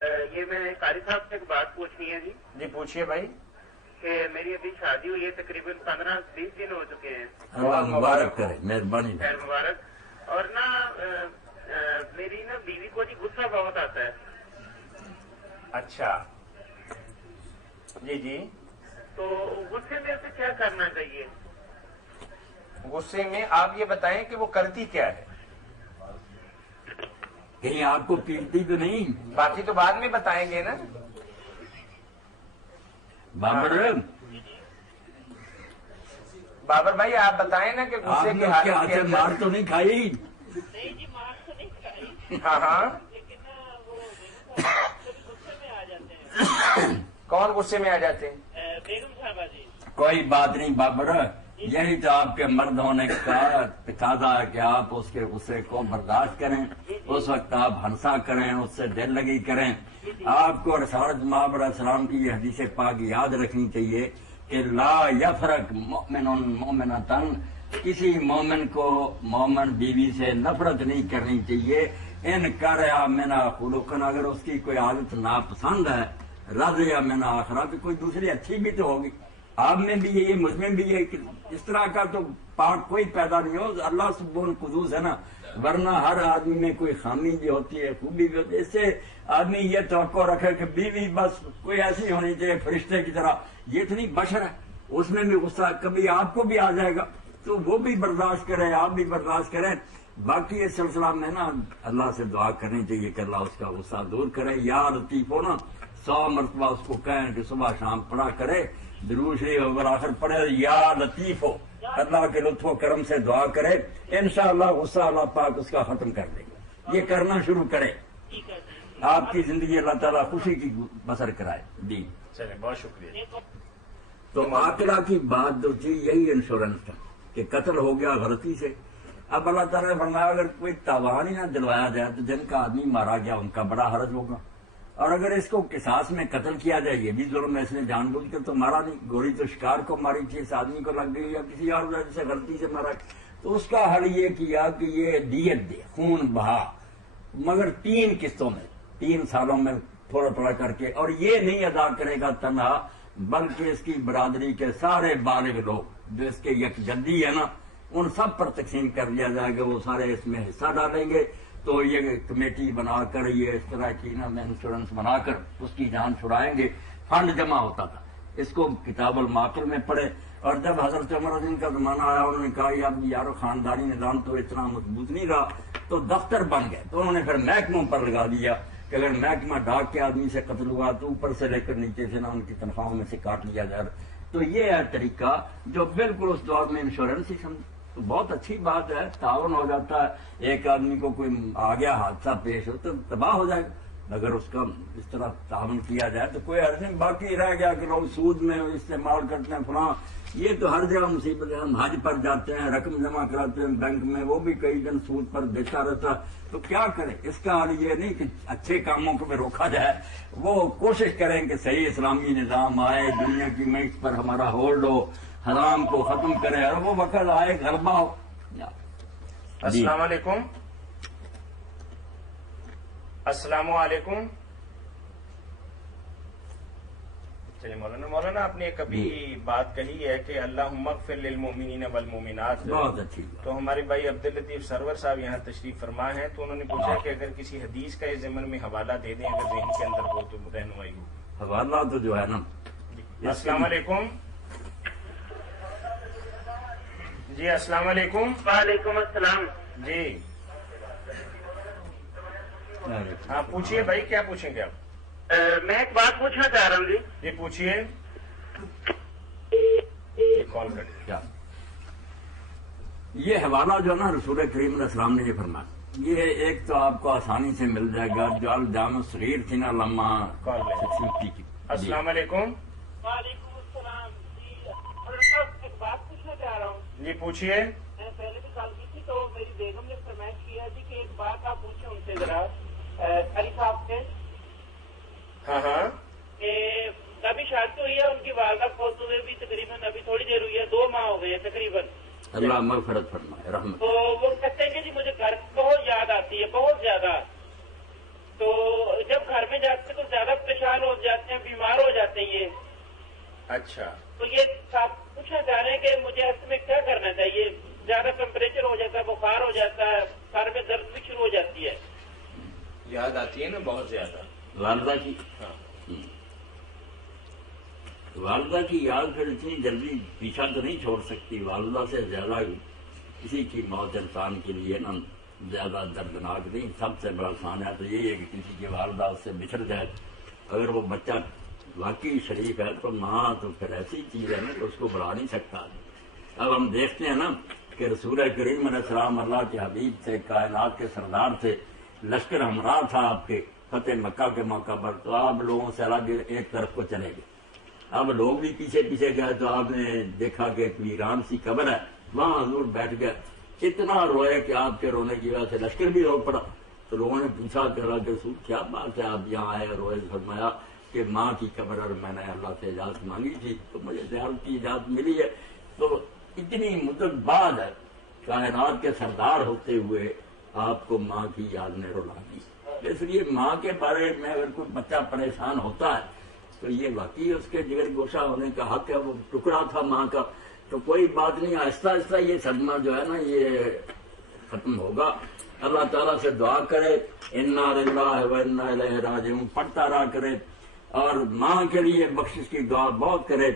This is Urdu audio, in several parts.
یہ میں قاری صاحب سے ایک بات پوچھنی ہے جی. جی پوچھیے بھائی. کہ میری ابھی شادی ہوئی ہے، تقریباً 15-20 دن ہو چکے ہیں. اللہ مبارک کرے، مہربانی. خیر مبارک. اور نا میری نا بیوی کو جی غصہ بہت آتا ہے. اچھا جی جی. تو غصے میں اسے کیا کرنا چاہیے؟ غصے میں آپ یہ بتائیں کہ وہ کرتی کیا ہے؟ کہیں آپ کو پیٹتی تو نہیں؟ باقی تو بعد میں بتائیں گے نا. بابر بھائی آپ بتائیں نا کہ غصے کی حالت کے مار تو نہیں کھائی؟ نہیں جی، مار تو نہیں کھائی. ہاں ہاں. لیکن وہ غصے میں آ جاتے ہیں. کون غصے میں آ جاتے ہیں؟ بیگم صاحبہ جی. کوئی بات نہیں بابر، یہی تو آپ کے مرد ہونے کا تقاضا ہے کہ آپ اس کے غصے کو برداشت کریں. اس وقت آپ ہنسا کریں، اس سے دل لگی کریں. آپ کو رسالت مآب علیہ السلام کی یہ حدیث پاک یاد رکھنی چاہیے کہ لا یفرق مؤمن مؤمنۃ، کسی مومن کو مومن بیوی سے نفرت نہیں کرنی چاہیے. ان کرا منا خلقن، اگر اس کی کوئی عادت ناپسند ہے، رضی منا آخرا، کہ کوئی دوسری اچھی بھی تو ہوگی. آپ میں بھی یہ مجھ میں بھی یہ، اس طرح کا تو پاک کوئی پیدا نہیں ہو. اللہ سبحانہ قدوس ہے نا، ورنہ ہر آدمی میں کوئی خامی بھی ہوتی ہے، خوبی بھی ہوتی ہے. اس سے آدمی یہ توقع رکھے کہ بیوی بس کوئی ایسی ہونی چاہیے فرشتے کی طرح. یہ اتنی بشر ہے، اس میں بھی غصہ کبھی آپ کو بھی آ جائے گا، تو وہ بھی برداشت کرے، آپ بھی برداشت کریں. باقی اس سلسلہ میں نا اللہ سے دعا کرنی چاہیے کہ اللہ اس کا غصہ دور کرے. یا لطیف ہو نا 100 مرتبہ اس کو کہیں کہ صبح شام پڑھا کرے، درود شریف اور آخر پڑھے یا لطیف ہو، اللہ کے لطف و کرم سے دعا کرے. انشاءاللہ غصہ اللہ پاک اس کا ختم کر دے گا. یہ کرنا شروع کرے، آپ کی زندگی اللہ تعالیٰ خوشی کی بسر کرائے. جی چلے، بہت شکریہ. تو عاقلہ کی بات جو تھی یہی انشورنس تھا کہ قتل ہو گیا غلطی سے. اب اللہ تعالیٰ نے فرمایا اگر کوئی تاوان ہی نہ دلوایا جائے تو جن کا آدمی مارا گیا ان کا بڑا حرج ہوگا. اور اگر اس کو قصاص میں قتل کیا جائے یہ بھی ظلم ہے. اس نے جان بوجھ کر تو مارا نہیں، گولی تو شکار کو ماری تھی، اس آدمی کو لگ گئی یا کسی اور وجہ سے غلطی سے مارا. تو اس کا حل یہ کیا کہ یہ دیت دے، خون بہا، مگر 3 قسطوں میں 3 سالوں میں تھوڑا تھوڑا کر کے. اور یہ نہیں ادا کرے گا تنہا، بلکہ اس کی برادری کے سارے بالغ لوگ جو اس کے یکجہتی ہے نا، ان سب پر تقسیم کر دیا جائے گا. وہ سارے اس میں حصہ ڈالیں گے. تو یہ کمیٹی بنا کر یہ اس طرح کی نا انشورنس بنا کر اس کی جان چھڑائیں گے. فنڈ جمع ہوتا تھا. اس کو کتاب المعقل میں پڑھے. اور جب حضرت عمر رضی کا زمانہ آیا انہوں نے کہا اب یارو خاندانی نظام تو اتنا مضبوط نہیں رہا، تو دفتر بن گئے. تو انہوں نے پھر محکموں پر لگا دیا کہ اگر محکمہ ڈاک کے آدمی سے قتل ہوا تو اوپر سے لے کر نیچے سے نہ ان کی تنخواہوں میں سے کاٹ لیا جائے. تو یہ ہے طریقہ جو بالکل اس دور میں انشورنس ہی سمجھ. تو بہت اچھی بات ہے، تعاون ہو جاتا ہے. ایک آدمی کو کوئی آ گیا حادثہ پیش ہو تو تباہ ہو جائے گا. اگر اس کا اس طرح تعاون کیا جائے تو کوئی حرج نہیں. باقی رہ گیا کہ لوگ سود میں استعمال کرتے ہیں فلاں، یہ تو ہر جگہ مصیبت ہے. ہم حج پر جاتے ہیں، رقم جمع کراتے ہیں بینک میں، وہ بھی کئی دن سود پر دیتا رہتا. تو کیا کریں؟ اس کا حل یہ نہیں کہ اچھے کاموں کو بھی روکا جائے، وہ کوشش کریں کہ صحیح اسلامی نظام آئے، دنیا کی معیشت پر ہمارا ہولڈ ہو، حرام کو ختم کرے، اور وہ وقت آئے غلبہ ہو. السلام علیکم. السلام علیکم. چلیے مولانا آپ نے کبھی بات کہی ہے کہ اللہم اغفر للمؤمنین والمؤمنات. بہت اچھی. تو ہمارے بھائی عبداللطیف سرور صاحب یہاں تشریف فرما ہیں، تو انہوں نے پوچھا کہ اگر کسی حدیث کا اس ضمن میں حوالہ دے دیں اگر ذہن کے اندر ہو تو رہنمائی ہو. حوالہ تو جو ہے نا. السلام علیکم. جی السلام علیکم. وعلیکم السلام. جی ہاں پوچھیے بھائی، کیا پوچھیں گے آپ؟ میں ایک بات پوچھنا چاہ رہا ہوں جی. جی پوچھیے. کال کر کیا یہ حوالہ جو نا رسول کریم علیہ السلام نے یہ فرمایا، یہ ایک تو آپ کو آسانی سے مل جائے گا جو الجامع الصغیر تھی نا لما کی. السلام علیکم. وعلیکم السلام. ایک بات پوچھنا چاہ رہا ہوں. جی پوچھیے. میں پہلے بھی کال کی تھی تو میری بیگم نے فرمائش کیا جی کہ ایک بات آپ پوچھیں ان سے ذرا، علی صاحب سے. ہاں ہاں. کہ ابھی شادی ہوئی ہے، ان کی والدہ فوت ہوئے بھی تقریباً ابھی تھوڑی دیر ہوئی ہے، 2 ماہ ہو گئے تقریباً. اللہ مغفرت فرمائے، رحمت. تو وہ کہتے ہیں کہ جی مجھے گھر بہت یاد آتی ہے، بہت زیادہ. تو جب گھر میں جاتے ہیں بیمار ہو جاتے ہیں یہ. اچھا تو یہ صاحب پوچھنا چاہ رہے ہیں کہ مجھے اس میں کیا کرنا چاہیے؟ زیادہ ٹمپریچر ہو جاتا ہے، بخار ہو جاتا ہے، سر میں درد بھی شروع ہو جاتی ہے. یاد آتی ہے نا بہت زیادہ والدہ کی. ہاں. والدہ کی یاد پھر اتنی جلدی پیچھا تو نہیں چھوڑ سکتی. والدہ سے زیادہ کسی کی موت انسان کے لیے نا زیادہ دردناک نہیں. سب سے بڑا آسان ہے تو یہی ہے کہ کسی کی والدہ اس سے بچھڑ جائے. اگر وہ بچہ واقعی شریف ہے تو ماں تو پھر ایسی چیز ہے نا کہ اس کو بڑھا نہیں سکتا. اب ہم دیکھتے ہیں نا کہ رسول کریم علیہ السلام اللہ کے حبیب تھے، کائنات کے سردار تھے، لشکر ہمراہ تھا آپ کے فتح مکہ کے موقع پر، تو آپ لوگوں سے الگ ایک طرف کو چلے گئے. اب لوگ بھی پیچھے پیچھے گئے تو آپ نے دیکھا کہ ایک ویران سی قبر ہے، وہاں حضور بیٹھ گئے. اتنا روئے کہ آپ کے رونے کی وجہ سے لشکر بھی رو پڑا. تو لوگوں نے پوچھا کہ اللہ کے رسول کیا بات ہے آپ یہاں آئے روئے؟ فرمایا کہ ماں کی قبر اور میں نے اللہ سے اجازت مانگی تھی تو مجھے زیارت کی اجازت ملی ہے. تو اتنی مدت بعد کائنات کے سردار ہوتے ہوئے آپ کو ماں کی یاد نے رلا دی. اس لیے ماں کے بارے میں اگر کوئی بچہ پریشان ہوتا ہے تو یہ واقعی اس کے جگر گوشہ ہونے کا حق ہے. وہ ٹکڑا تھا ماں کا تو کوئی بات نہیں، آہستہ آہستہ یہ صدمہ جو ہے نا یہ ختم ہوگا. اللہ تعالیٰ سے دعا کرے انا للہ و انا الیہ راجعون پڑھتا رہا کرے اور ماں کے لیے بخشش کی دعا بہت کرے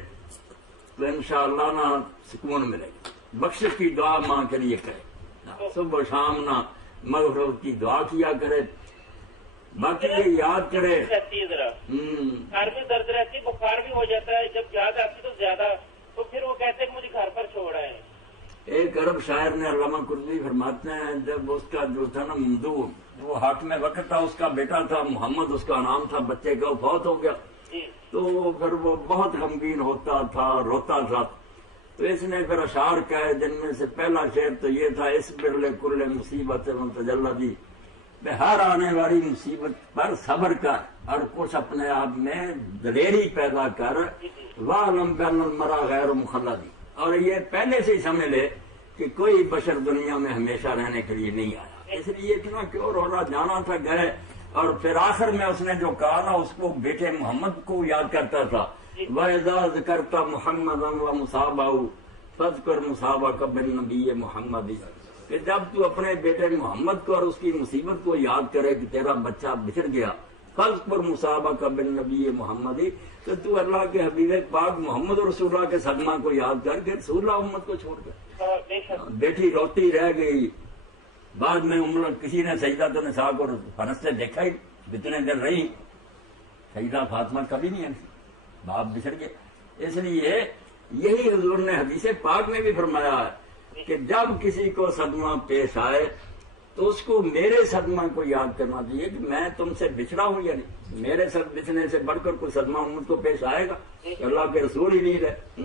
تو انشاءاللہ نا سکون ملے گا. بخشش کی دعا ماں کے لیے کرے، صبح و شام نہ مغفرت کی دعا کیا کرے. باقی یہ یاد کرے رہتی ہے ذرا سر میں درد رہتی ہے، بخار بھی ہو جاتا ہے، جب یاد آتی تو زیادہ، تو پھر وہ کہتے ہیں کہ مجھے گھر پر چھوڑا ہے. ایک عرب شاعر نے علامہ قرطبی فرماتے ہیں جب اس کا جو تھا نا ممدوح وہ حاکم وقت تھا، اس کا بیٹا تھا محمد اس کا نام تھا، بچے کا فوت ہو گیا تو پھر وہ بہت غمگین ہوتا تھا، روتا تھا. تو اس نے پھر اشعار کہے جن میں سے پہلا شعر تو یہ تھا اس برلے کل مصیبت متجلدی، ہر آنے والی مصیبت پر صبر کر اور کچھ اپنے آپ میں دلیری پیدا کر، وَعْلَمْ بِأَنَّ الْمَرْءَ غَيْرُ مُخَلَّدٍ. اور یہ پہلے سے ہی سمجھ لے کہ کوئی بشر دنیا میں ہمیشہ رہنے کے لیے نہیں آیا. اس لیے اتنا کیوں رو رہا، جانا تھا گئے. اور پھر آخر میں اس نے جو کہا نا اس کو بیٹے محمد کو یاد کرتا تھا، وَإِذَا ذَكَرْتَ مُحَمَّدًا وَمُصَابَهُ فَاذْكُرْ مُصَابَكَ بِالنَّبِيِّ مُحَمَّدٍ. کہ جب تو اپنے بیٹے محمد کو اور اس کی مصیبت کو یاد کرے کہ تیرا بچہ بچھڑ گیا، فَاذْكُرْ مُصَابَكَ بِالنَّبِيِّ مُحَمَّدٍ، تو تو اللہ کے حبیب پاک محمد رسول اللہ کے صدمہ کو یاد کر کے رسول اللہ امت کو چھوڑ گئے. بیٹی روتی رہ گئی. بعد میں عمر کسی نے سیدہ تو نساء کو ہنستے دیکھا ہی، اتنے دن رہی. سیدہ فاطمہ کبھی نہیں ہنسی، باپ بچھڑ گئے. اس لیے یہی حضور نے حدیث پاک میں بھی فرمایا ہے کہ جب کسی کو صدمہ پیش آئے تو اس کو میرے صدمہ کو یاد کرنا چاہیے کہ میں تم سے بچھڑا ہوں یا نہیں. میرے ساتھ بچھنے سے بڑھ کر کوئی صدمہ امت کو پیش آئے گا؟ اللہ کے رسول ہی نہیں رہے.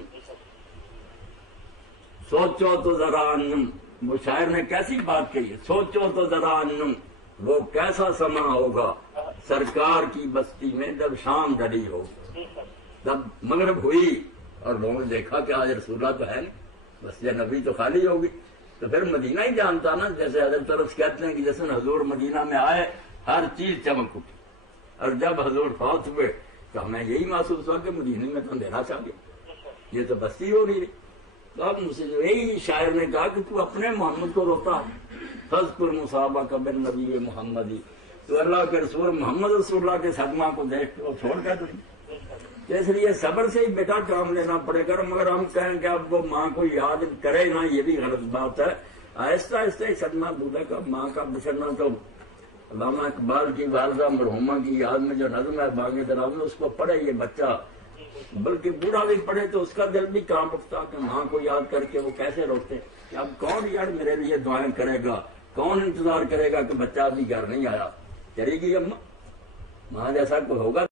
سوچو تو ذرا انم، وہ شاعر نے کیسی بات کہی ہے، سوچو تو ذرا انم وہ کیسا سما ہوگا سرکار کی بستی میں جب شام ڈلی ہو. جب مغرب ہوئی اور لوگوں نے دیکھا کہ آج رسول اللہ تو ہے نہیں، مسجد نبی تو خالی ہوگی، تو پھر مدینہ ہی جانتا نا. جیسے حضرت عرض کہتے ہیں کہ جیسے حضور مدینہ میں آئے ہر چیز چمک اٹھی، اور جب حضور فوت ہوئے تو ہمیں یہی محسوس ہوا کہ مدینہ میں تو اندھیرا چھا گیا، یہ تو بستی ہو نہیں رہی. تو اب مجھ سے یہی شاعر نے کہا کہ تو اپنے محمد کو روتا ہے، فَاذْكُرْ مُصَابَكَ بِالنَّبِيِّ مُحَمَّدٍ، تو اللہ کے رسول محمد رسول اللہ کے صدمہ کو دیکھ کے وہ چھوڑ گئے. تو اس لیے صبر سے ہی بیٹا کام لینا پڑے گا. مگر ہم کہیں کہ اب وہ ماں کو یاد کرے نا، یہ بھی غلط بات ہے. آہستہ آہستہ ہی صدمہ بوڑھے کا ماں کا بچھڑنا. تو علامہ اقبال کی والدہ مرحومہ کی یاد میں جو نظم ہے بانگ دراز، اس کو پڑھے یہ بچہ، بلکہ بوڑھا بھی پڑھے تو اس کا دل بھی کام اٹھتا کہ ماں کو یاد کر کے وہ کیسے روتے. اب کون یار میرے لیے دعائیں کرے گا، کون انتظار کرے گا کہ بچہ ابھی گھر نہیں آیا. چلے گی اماں، ماں جیسا کوئی ہوگا